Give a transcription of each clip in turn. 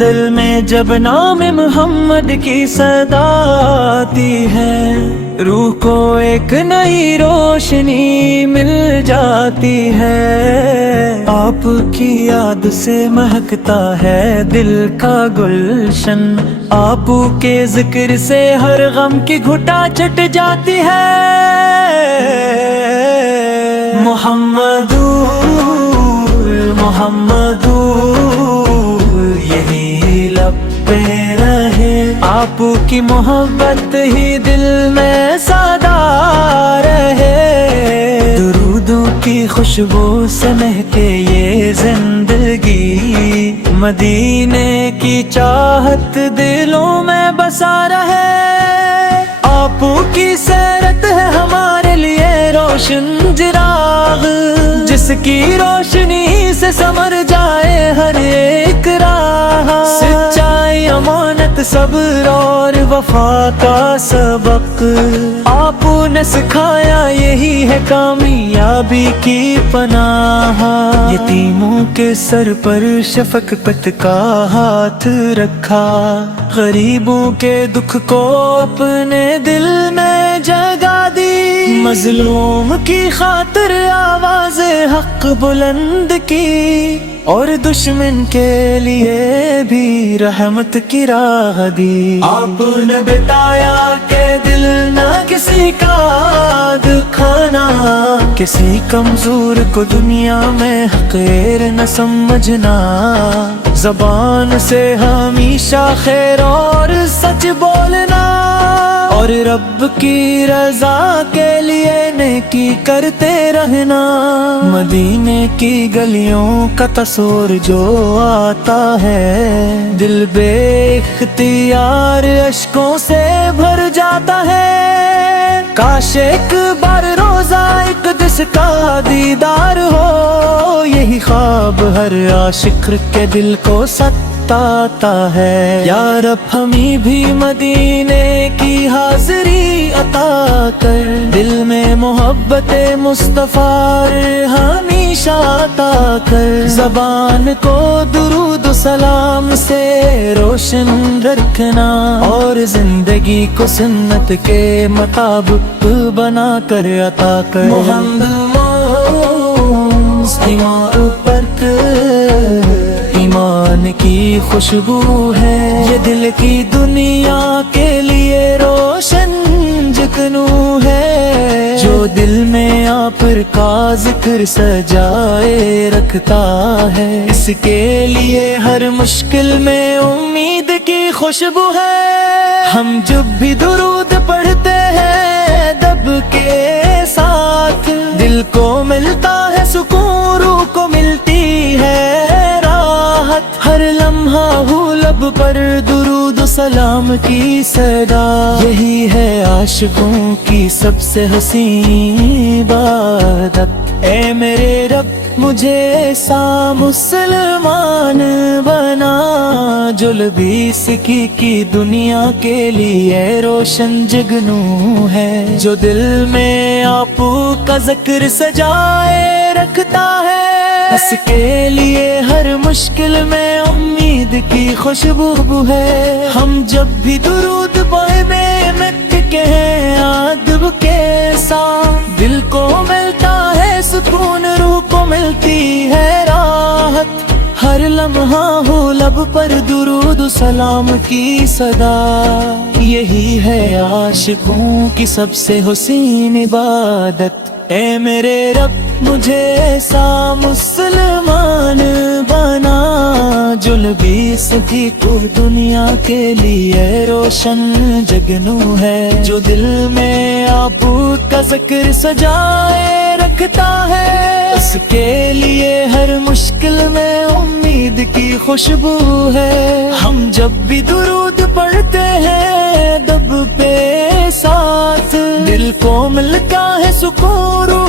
دل میں جب نام محمد کی صدا آتی ہے، روح کو ایک نئی روشنی مل جاتی ہے۔ آپ کی یاد سے مہکتا ہے دل کا گلشن، آپ کے ذکر سے ہر غم کی گھٹا چٹ جاتی ہے۔ محمد محمد یہی لب پہ رہے، آپ کی محبت ہی دل میں سدا رہے۔ درودوں کی خوشبو سے مہکے یہ زندگی، مدینے کی چاہت دلوں میں بسا رہے۔ آپ کی سیرت ہے ہمارے لیے روشن چراغ، جس کی روشنی سے سمر جائے ہر ایک راہ۔ سچائی، امانت، صبر اور وفا کا سبق آپ نے سکھایا، یہی ہے کامیابی کی پناہ۔ یتیموں کے سر پر شفقت کا ہاتھ رکھا، غریبوں کے دکھ کو اپنے دل میں جگہ دی، مظلوم کی خاطر آواز حق بلند کی، اور دشمن کے لیے بھی رحمت کی راہ دی۔ آپ نے بتایا کہ دل نہ کسی کا دکھانا، کسی کمزور کو دنیا میں حقیر نہ سمجھنا، زبان سے ہمیشہ خیر اور سچ بولنا، اور رب کی رضا کے لیے نیکی کرتے رہنا۔ مدینے کی گلیوں کا تصور جو آتا ہے، دل بے اختیار اشکوں سے بھر جاتا ہے۔ کاش ایک بار روزہ اقدس کا دیدار ہو، یہی خواب ہر عاشق کے دل کو ستاتا ہے۔ یا رب ہمیں بھی مدینے کی حاضری عطا کر، دل میں محبت مصطفیٰ ہمیشہ عطا کر، زبان کو درود و سلام سے روشن رکھنا، اور زندگی کو سنت کے مطابق بنا کر عطا کر۔ محمد پر ایمان کی خوشبو ہے، یہ دل کی دنیا کے لیے روشن جگنو ہے، جو دل میں آپ کا ذکر سجائے رکھتا ہے، اس کے لیے ہر مشکل میں امید کی خوشبو ہے۔ ہم جب بھی درود پڑھتے ہیں دب کے ساتھ، دل کو ملتا ہے سکون، روح کو ملتی ہے راحت، ہر لمحہ ہو لب پر درود و سلام کی صدا، یہی ہے عاشقوں کی سب سے حسین عبادت۔ اے میرے رب مجھے ایسا مسلمان بنا، جو لبیس کی دنیا کے لیے روشن جگنو ہے، جو دل میں آپ کا ذکر سجائے رکھتا ہے، اس کے لیے ہر مشکل میں امید کی خوشبو ہے۔ ہم جب بھی درود پڑھیں میں مکہ ہیں ادب کے ساتھ، دل کو ملتا ہے سکون، روح کو ملتی ہے راحت، ہر لمحہ ہو لب پر درود و سلام کی صدا، یہی ہے عاشقوں کی سب سے حسین عبادت۔ اے میرے رب مجھے ایسا مسلمان بنا، جو لبیس کی دنیا کے لیے روشن جگنو ہے، جو دل میں آپ کا ذکر سجائے رکھتا ہے، اس کے لیے ہر مشکل میں امید کی خوشبو ہے۔ ہم جب بھی درود پڑھتے ہیں دب پہ ساتھ، دل کو ملتا ہے سکون، روح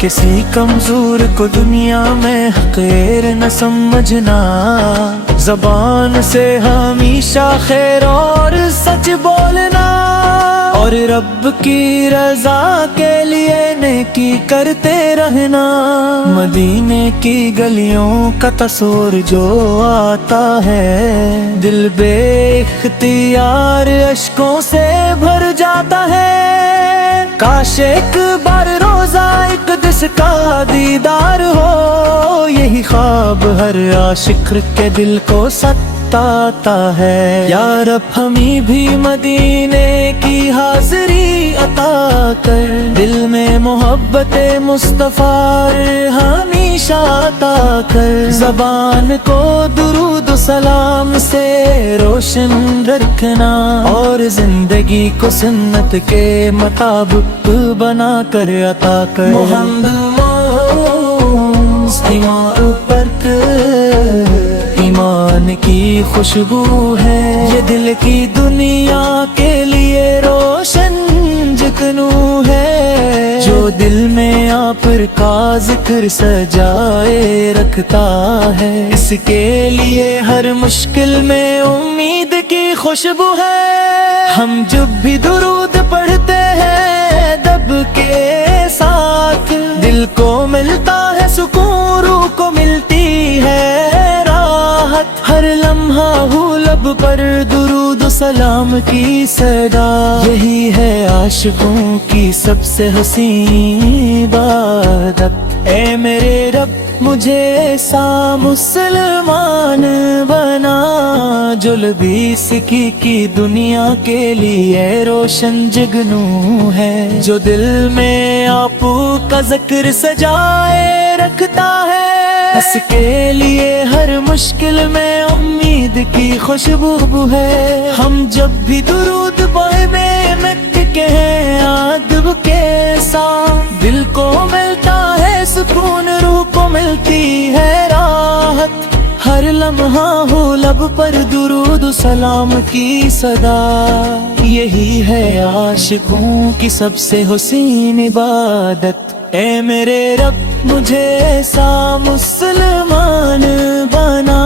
کسی کمزور کو دنیا میں حقیر نہ سمجھنا، زبان سے ہمیشہ خیر اور سچ بولنا، اور رب کی رضا کے لیے نیکی کرتے رہنا۔ مدینے کی گلیوں کا تصور جو آتا ہے، دل بے اختیار اشکوں سے بھر جاتا ہے۔ کاش ایک بار روزہ اقدس کا دیدار ہو، یہی خواب ہر عاشق کے دل کو ستاتا ہے۔ یا رب ہمیں بھی مدینے کی حاضری عطا کر، دل میں محبت مصطفیٰ ہمیشہ عطا کر، زبان کو درود و سلام سے روشن رکھنا، اور زندگی کو سنت کے مطابق بنا کر عطا کر۔ محمد پر ایمان کی خوشبو ہے، یہ دل کی دنیا کے لیے روشن جگنو ہے، جو دل میں آپ کا ذکر سجائے رکھتا ہے، اس کے لیے ہر مشکل میں امید کی خوشبو ہے۔ ہم جب بھی درود پڑھتے ہیں دب کے ساتھ، دل کو ملتا ہے سکون، روح کو ملتی ہے راحت، ہر لمحہ ہو لب پر درود و سلام کی صدا، یہی ہے عاشقوں کی سب سے حسین عبادت۔ اے میرے رب مجھے ایسا مسلمان بنا، جو لبیس کی دنیا کے لیے روشن جگنو ہے، جو دل میں آپ کا ذکر سجائے رکھتا ہے، اس کے لیے ہر مشکل میں امید کی خوشبو ہے۔ ہم جب بھی درود پڑھے بے مت کے ہیں ادب کے ساتھ، دل کو ملتا ہے سکون، روح کو ملتی ہے راحت، ہر لمحہ ہو لب پر درود و سلام کی صدا، یہی ہے عاشقوں کی سب سے حسین عبادت۔ اے میرے رب مجھے ایسا مسلمان بنا،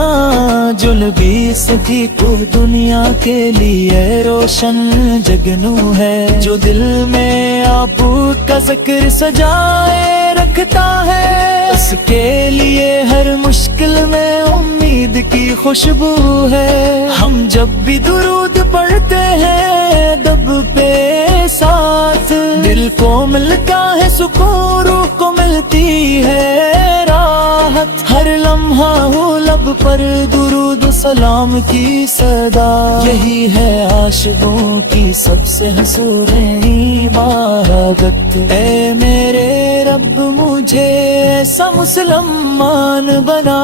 جو لبیس کی دنیا کے لیے روشن جگنو ہے، جو دل میں آپ کا ذکر سجائے رکھتا ہے، اس کے لیے ہر مشکل میں امید کی خوشبو ہے۔ ہم جب بھی درود پڑھتے ہیں دب پہ ساتھ، دل کو ملتا ہے سکون، روح کو ملتی ہے راحت، ہر لمحہ ہو لب پر درود و سلام کی صدا، یہی ہے عاشقوں کی سب سے حسین عبادت۔ اے میرے رب مجھے ایسا مسلمان بنا،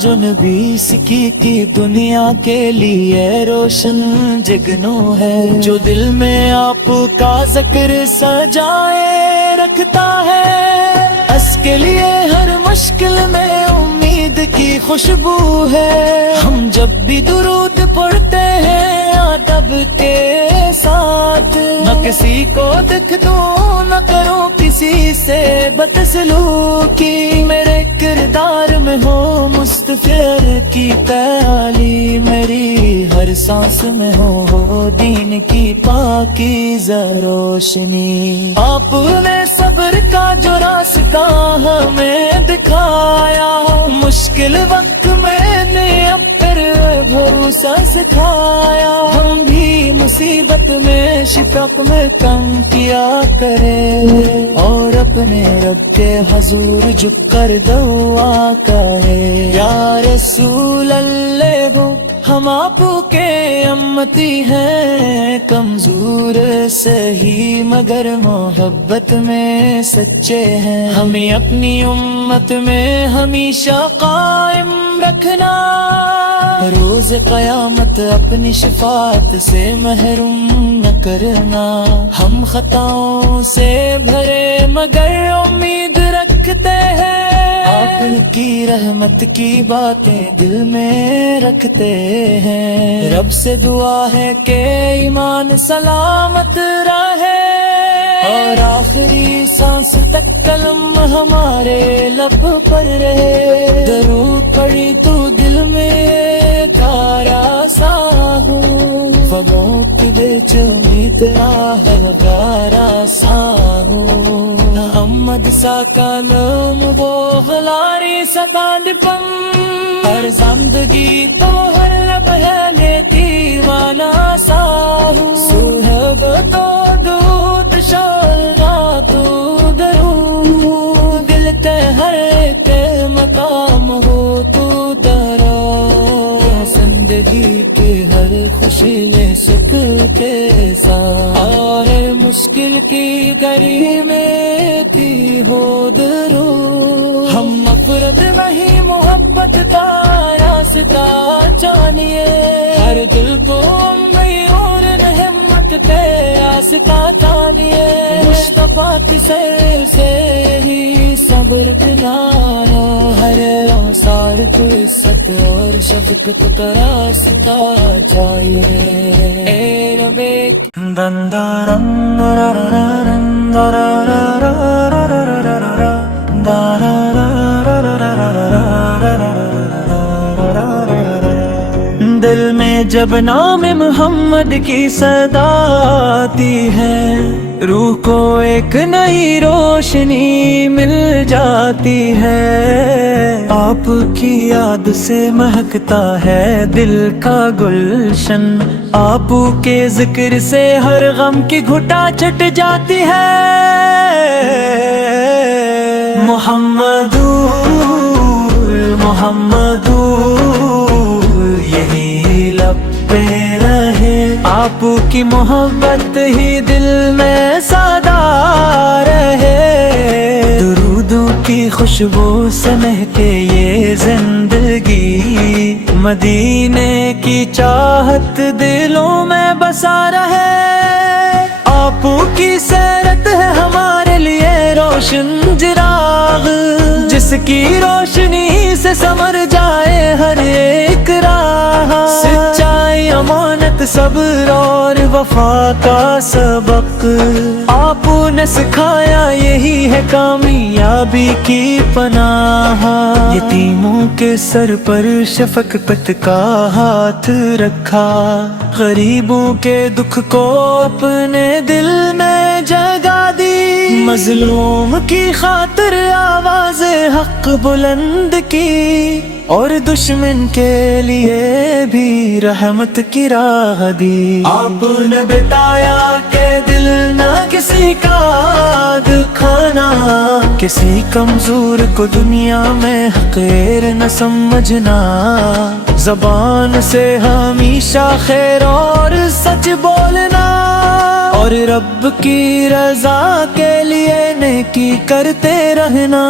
جو نبی کی دنیا کے لیے روشن جگنو ہے، جو دل میں آپ کا ذکر سجائے رکھتا ہے، اس کے لیے ہر مشکل میں امید کی خوشبو ہے۔ ہم جب بھی درود پڑھتے ہیں ادب کے ساتھ، نہ کسی کو دکھ دوں نہ کروں کسی سے بدسلوکی، میرے کردار میں ہو مستغفر کی تعلیم، میری ہر سانس میں ہو دین کی پاکیزہ روشنی۔ آپ نے صبر کا جو راستہ ہمیں دکھایا، مشکل وقت میں نے اب پھر بھروسہ سکھایا، ہم بھی مصیبت میں شفق میں کم کیا کرے، اور اپنے رب کے حضور جھک کر دعا کرے۔ یا رسول اللہ وہ ہم آپ کے امتی ہیں، کمزور سہی مگر محبت میں سچے ہیں، ہمیں اپنی امت میں ہمیشہ قائم رکھنا، روز قیامت اپنی شفاعت سے محروم نہ کرنا، ہم خطاؤں سے بھرے مگر امید رکھتے ہیں، آپ کی رحمت کی باتیں دل میں رکھتے ہیں، رب سے دعا ہے کہ ایمان سلامت رہے۔ اور آخری سانس تک کلم ہمارے لب پر رہے. درود پڑھی تو دل میں کارا سا ہو, فغوں کی بیچ امید راہ غارا سا ہو. محمد سا کلم وہ غلاری سداند پن, ہر زندگی تو ہر لب ہے لیتی مانا سا ہو. صحب تو دودھ شولنا تو درود, دل تے ہر ایک مقام ہو تو درا. زندگی کے ہر خوشی میں سکھ کے ساتھ, اور مشکل کی گھڑی میں تھی ہو درود. ہم نفرت نہیں محبت کا راستہ جانیے, ہر دل کو میور ہمت تے آستہ جانیے. مصطفیٰ کی سر سے ہی صبر دلانا, ہر آثار کو عزت اور شفقت کا راستہ جائیے. اے نبی دندارم رارارم دل میں جب نام محمد کی صدا آتی ہے, روح کو ایک نئی روشنی مل جاتی ہے. آپ کی یاد سے مہکتا ہے دل کا گلشن, آپ کے ذکر سے ہر غم کی گھٹا چٹ جاتی ہے. محمد یہی لب پہ رہے, آپ کی محبت ہی دل میں سادا رہے. درودوں کی خوشبو سے مہکے یہ زندگی, مدینے کی چاہت دلوں میں بسا رہے. آپ کی سیرت ہے ہمارے لیے روشن چراغ, جس کی روشنی سے سمر جائے ہر ایک راہ. سچائی, امانت, صبر اور وفا کا سبق آپ نے سکھایا, یہی ہے کامیابی کی پناہ. یتیموں کے سر پر شفقت کا ہاتھ رکھا, غریبوں کے دکھ کو اپنے دل میں جگا دی. مظلوم کی خاطر آواز حق بلند کی, اور دشمن کے لیے بھی رحمت کی راہ دی. آپ نے بتایا کہ دل نہ کسی کا دکھانا, کسی کمزور کو دنیا میں حقیر نہ سمجھنا. زبان سے ہمیشہ خیر اور سچ بولنا, اور رب کی رضا کے لیے نیکی کرتے رہنا.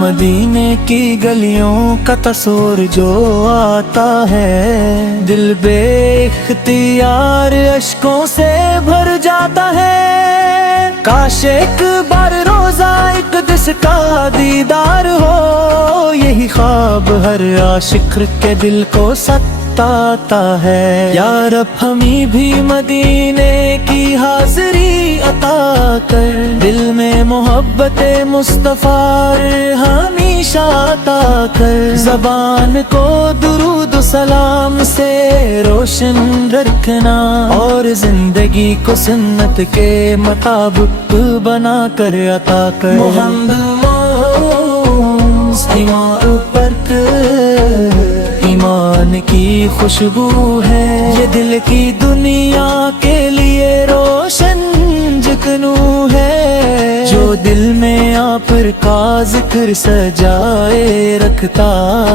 مدینے کی گلیوں کا تصور جو آتا ہے, دل بے اختیار اشکوں سے بھر جاتا ہے. کاش ایک بار روزہ اقدس کا دیدار ہو, یہی خواب ہر عاشق کے دل کو ستاتا ہے. یا رب ہمیں بھی مدینے کی حاضری عطا کر, دل میں محبت مصطفیٰ ہمیشہ عطا کر. زبان کو درود و سلام سے روشن رکھنا, اور زندگی کو سنت کے مطابق بنا کر عطا کر. ایمان کی خوشبو ہے یہ, دل کی دنیا کے لیے روشن جگنو ہے. جو دل میں آپ کا ذکر سجائے رکھتا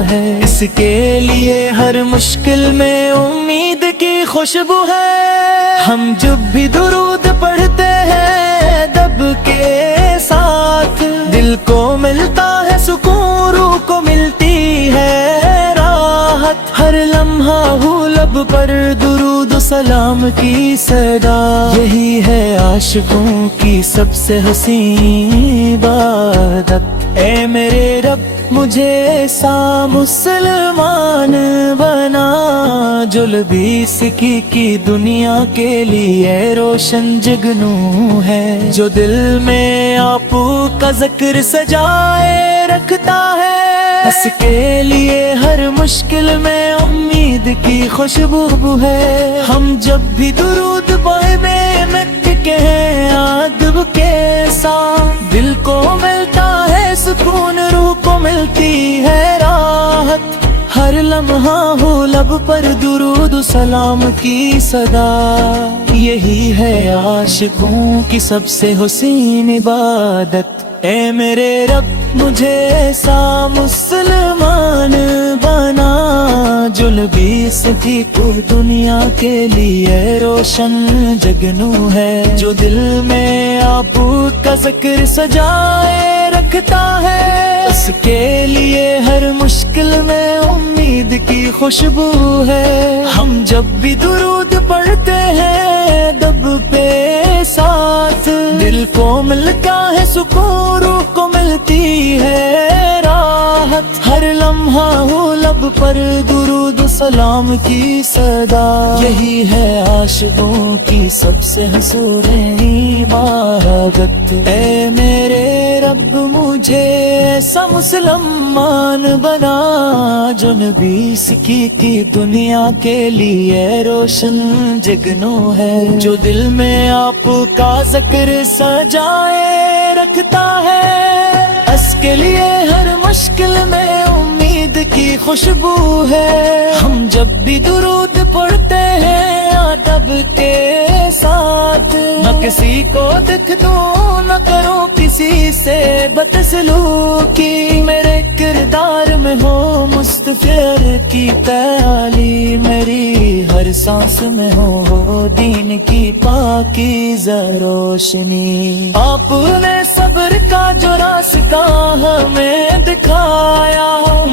ہے, اس کے لیے ہر مشکل میں امید کی خوشبو ہے. ہم جب بھی درود پڑھتے ہیں دب کے ساتھ, دل کو ملتا ہے سکون, روح کو ملتی ہے راحت. ہر لمحہ ہو لب پر درود و سلام کی صدا, یہی ہے عاشقوں کی سب سے حسین عبادت. اے میرے رب مجھے ایسا مسلمان بنا جو لبیس کی دنیا کے لیے روشن جگنو ہے، جو دل میں آپ کا ذکر سجائے رکھتا ہے، اس کے لیے ہر مشکل میں امید کی خوشبو ہے۔ ہم جب بھی درود پڑھے بے مٹ کے ہیں ادب کے ساتھ، دل کو ملتا ہے سکون، روح کو ملتی ہے راحت، ہر لمحہ ہو لب پر درود و سلام کی صدا، یہی ہے عاشقوں کی سب سے حسین عبادت۔ اے میرے رب مجھے ایسا مسلمان بنا جو لبیس کی دنیا کے لیے روشن جگنو ہے، جو دل میں آپ کا ذکر سجائے رکھتا ہے، اس کے لیے ہر مشکل میں امید کی خوشبو ہے۔ ہم جب بھی درود پڑھتے ہیں دب پہ ساتھ، دل کو ملتا ہے سکون، روح کو ملتی ہے راحت، ہر لمحہ ہو لب پر درود و سلام کی صدا، یہی ہے عاشقوں کی سب سے حسین عبادت۔ اے میرے رب مجھے ایسا مسلمان بنا جو نبی کی دنیا کے لیے روشن جگنو ہے، جو دل میں آپ کا ذکر سجائے رکھتا ہے، اس کے لیے ہر مشکل میں امید کی خوشبو ہے۔ ہم جب بھی درود پڑھتے ہیں ادب کے ساتھ، نہ کسی کو دکھ دوں نہ کروں کسی سے بدسلوکی، میرے کردار میں ہو مستغفر کی تعلیم، میری ہر سانس میں ہو دین کی پاکیزہ روشنی۔ آپ نے صبر کا جو راستہ ہمیں دکھایا،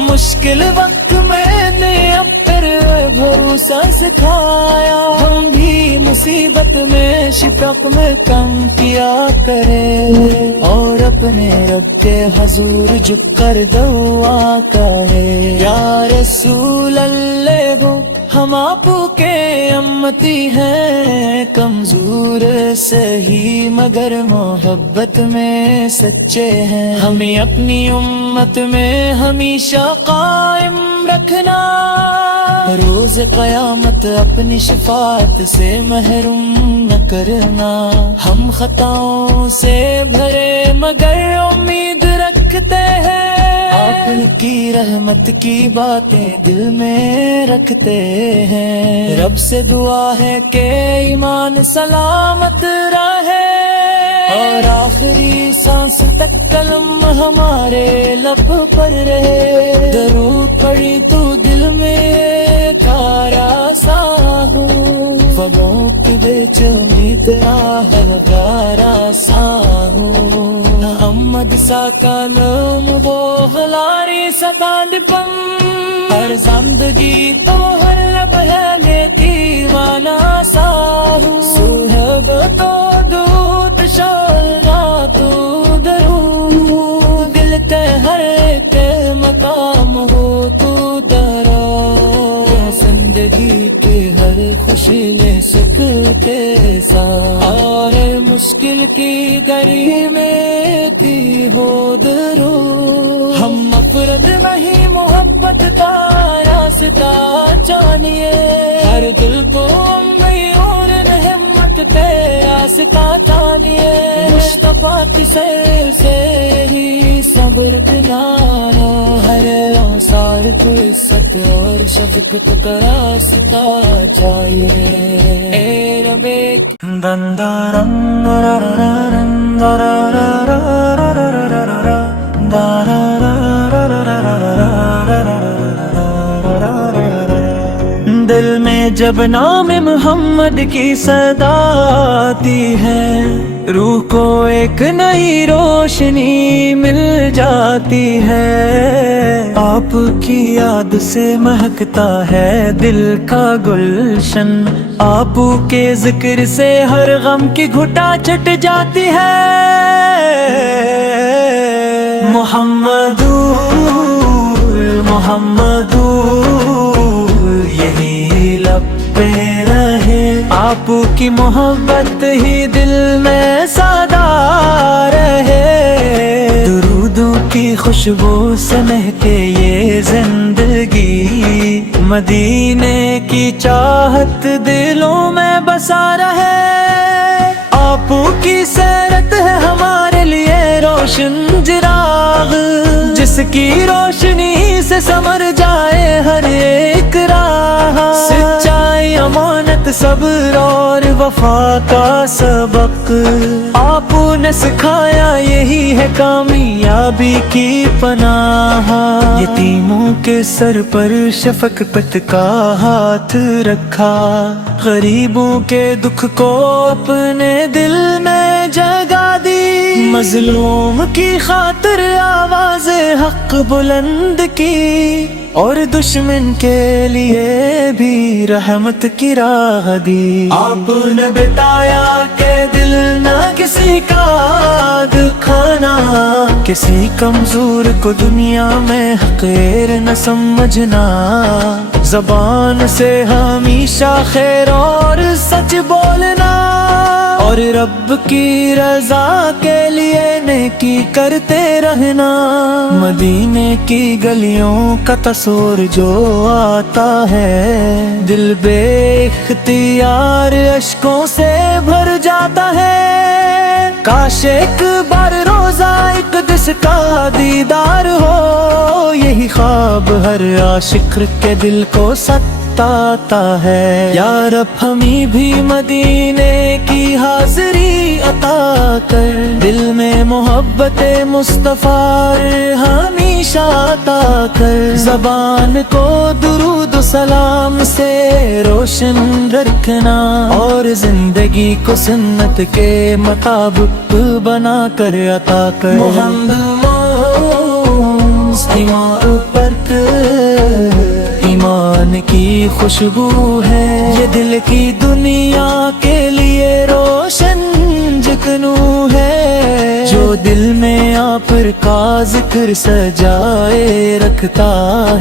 مشکل وقت میں نے اب پھر بھروسہ سکھایا، ہم بھی مصیبت میں شفق میں کم کیا کرے، اور اپنے رب کے حضور جھک کر دعا کرے۔ یا رسول اللہ ہو ہم آپ کے امتی ہیں، کمزور سہی مگر محبت میں سچے ہیں، ہمیں اپنی امت میں ہمیشہ قائم رکھنا، روز قیامت اپنی شفاعت سے محروم نہ کرنا، ہم خطاؤں سے بھرے مگر امید رکھتے ہیں، آپ کی رحمت کی باتیں دل میں رکھتے ہیں، رب سے دعا ہے کہ ایمان سلامت رہے، اور آخری سانس تک کلم ہمارے لب پر رہے، درود پڑھی تو دل میں کارا سا ہو، فبوں کی بے چمیت راہ غارا سا ہو، محمد سا کلم وہ غلاری سدان پم، ہر زندگی تو ہر لب ہے لیتی مانا سا ہو، صحب تو دودھ شولنا تو درود، دل تے ہر ایک مقام ہو تو درا، زندگی کے ہر خوشی لے سکتے سا، اور مشکل کی گھڑی میں تھی ہو درو، ہم مفرد نہیں محبت کا راستہ جانیے، ہر دل کو امی اور ہمت تے آس کا تانیے، مصطفیٰ کی سیر سے ہی صبر دلانا، ہر آثار کو عزت اور شفقت کا راستہ جائیے، اے ربے دل میں جب نام محمد کی صدا آتی ہے، روح کو ایک نئی روشنی مل جاتی ہے، آپ کی یاد سے مہکتا ہے دل کا گلشن، آپ کے ذکر سے ہر غم کی گھٹا چٹ جاتی ہے، محمد محمدو یہی لب پہ رہے، آپ کی محبت ہی دل میں سدا رہے، درودوں کی خوشبو سے مہکے یہ زندگی، مدینے کی چاہت دلوں میں بسا رہے، آپ کی سیرت ہے ہمارے لیے روشن چراغ، جس کی روشنی سے سمر جائے ہر ایک راہ، سچائی امانت صبر اور وفا کا سبق آپ نے سکھایا، یہی ہے کامیابی کی پناہ، یتیموں کے سر پر شفقت کا ہاتھ رکھا، غریبوں کے دکھ کو اپنے دل میں جگہ دی، مظلوم کی خاطر آواز حق بلند کی، اور دشمن کے لیے بھی رحمت کی راہ دی، آپ نے بتایا کہ دل نہ کسی کا دکھانا، کسی کمزور کو دنیا میں حقیر نہ سمجھنا، زبان سے ہمیشہ خیر اور سچ بولنا، اور رب کی رضا کے لیے نیکی کرتے رہنا، مدینے کی گلیوں کا تصور جو آتا ہے، دل بے اختیار اشکوں سے بھر جاتا ہے، کاش ایک بار روزہ اقدس کا دیدار ہو، یہی خواب ہر عاشق کے دل کو ستاتا ہے، یا رب ہمیں بھی مدینے کی حاضری عطا کر، دل میں محبت مصطفیٰ ہمیشہ عطا کر، زبان کو درود و سلام سے روشن رکھنا، اور زندگی کو سنت کے مطابق بنا کر عطا کر، محمد پر ایمان کی خوشبو ہے، یہ دل کی دنیا کے لیے روشن جگنو ہے، جو دل میں آپ کا ذکر سجائے رکھتا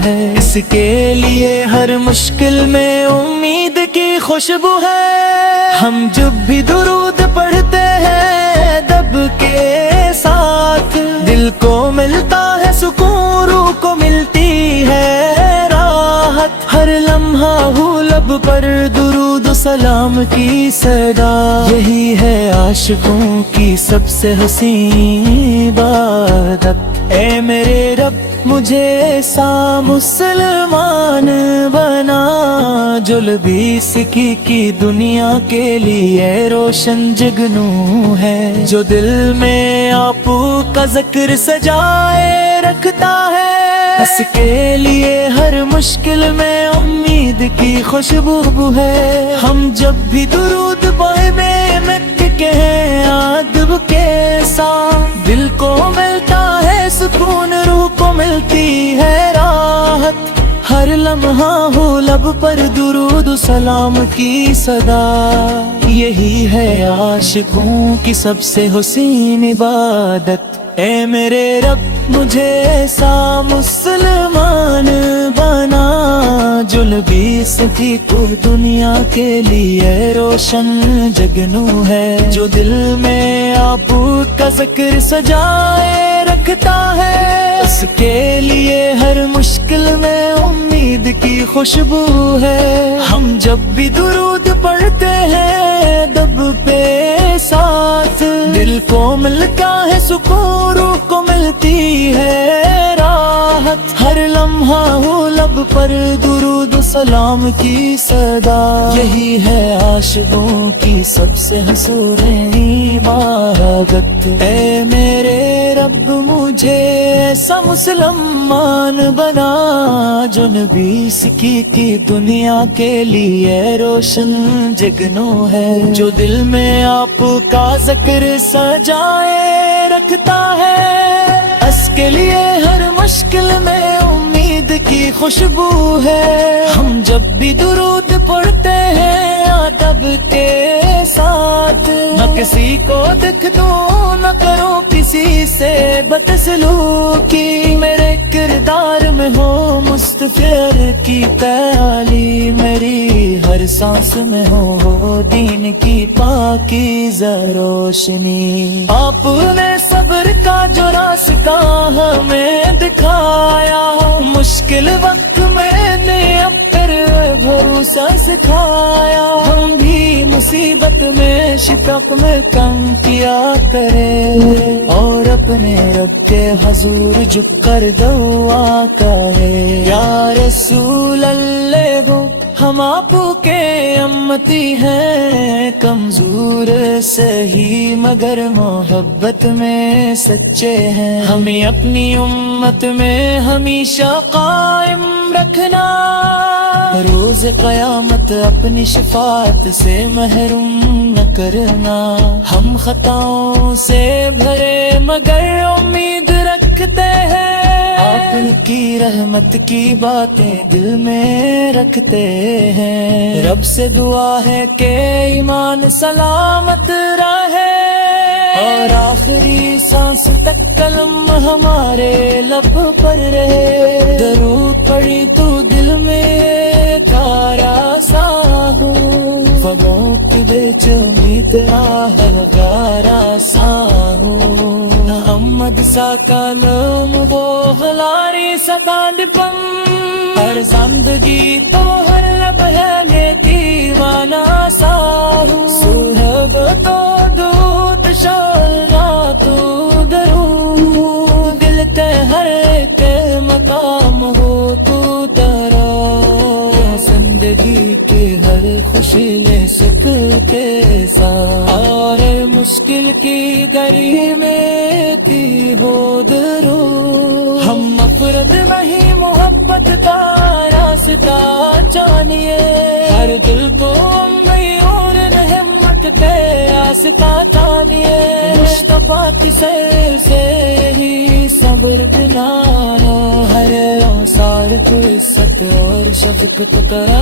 ہے، اس کے لیے ہر مشکل میں امید کی خوشبو ہے، ہم جب بھی درود پڑھتے ہیں دب کے ساتھ، دل کو ملتا ہے سکون، روح کو ملتی ہے راحت، ہر لمحہ ہو لب پر درود و سلام کی صدا، یہی ہے عاشقوں کی سب سے حسین عبادت، اے میرے رب مجھے ایسا مسلمان بنا، جو لبیس کی دنیا کے لیے روشن جگنو ہے، جو دل میں آپ کا ذکر سجائے رکھتا ہے، اس کے لیے ہر مشکل میں امید کی خوشبو ہے، ہم جب بھی درود پڑھے میں مٹ کے ہیں ادب کے ساتھ، دل کو ملتا ہے سکون، روح کو ملتی ہے راحت، ہر لمحہ ہو لب پر درود و سلام کی صدا، یہی ہے عاشقوں کی سب سے حسین عبادت، اے میرے رب مجھے ایسا مسلمان بنا، جو لبیس تھی تو دنیا کے لیے روشن جگنو ہے، جو دل میں آپ کا ذکر سجائے رکھتا ہے، اس کے لیے ہر مشکل میں امید کی خوشبو ہے، ہم جب بھی درود پڑھتے ہیں دب پہ ساتھ، دل کو ملتا ہے سکون، روح کو ملتی ہے راحت، ہر لمحہ ہو لب پر درود و سلام کی صدا، یہی ہے عاشقوں کی سب سے حسین عبادت، اے میرے رب مجھے ایسا مسلمان بنا، جو نبی کی دنیا کے لیے روشن جگنو ہے، جو دل میں آپ کا ذکر سجائے رکھتا ہے، اس کے لیے ہر مشکل میں امید کی خوشبو ہے، ہم جب بھی درود پڑھتے ہیں ادب کے ساتھ، نہ کسی کو دکھ دوں نہ کروں کسی سے بدسلوکی، میرے کردار میں ہو مستغفر کی تعالی، میری ہر سانس میں ہو دین کی پاکیزہ روشنی۔ آپ نے صبر کا جو راستہ ہمیں دکھایا، مشکل وقت میں نے اب پر بھروسہ سکھایا، ہم بھی مصیبت میں شفق میں کم کیا کرے، اور اپنے رب کے حضور جھک کر دعا کرے۔ یا رسول اللہ ہو ہم آپ کے امتی ہیں، کمزور سہی مگر محبت میں سچے ہیں، ہمیں اپنی امت میں ہمیشہ قائم رکھنا، روز قیامت اپنی شفاعت سے محروم نہ کرنا۔ ہم خطاؤں سے بھرے مگر امید رکھتے ہیں، آپ کی رحمت کی باتیں دل میں رکھتے ہیں، رب سے دعا ہے کہ ایمان سلامت رہے، اور آخری سانس تک کلم ہمارے لب پر رہے۔ درود پڑھی تو دل میں گارا سا ہو، خوابوں کی بے چینی تیرا ہے گارا سا ہو، محمد سا کلم وہ غلاری سا کاند پن، ہر زندگی تو ہر لب ہے میں دیوانہ سا ہوں، صحب تو دودھ شولنا تو درود، دل تے ہر ایک مقام ہو تو درا، زندگی کی ہر خوشی لے سکتے ساتھ، اور مشکل کی گری میں تھی ہو درو، ہم مفرد وہی محبت کا راستہ جانیے، ہر دل کو میور ہمت کے آستہ جانیے، مصطفیٰ کی سیر سے ہی صبر دلانا، ہر آثار کو عزت اور شفقت کرا۔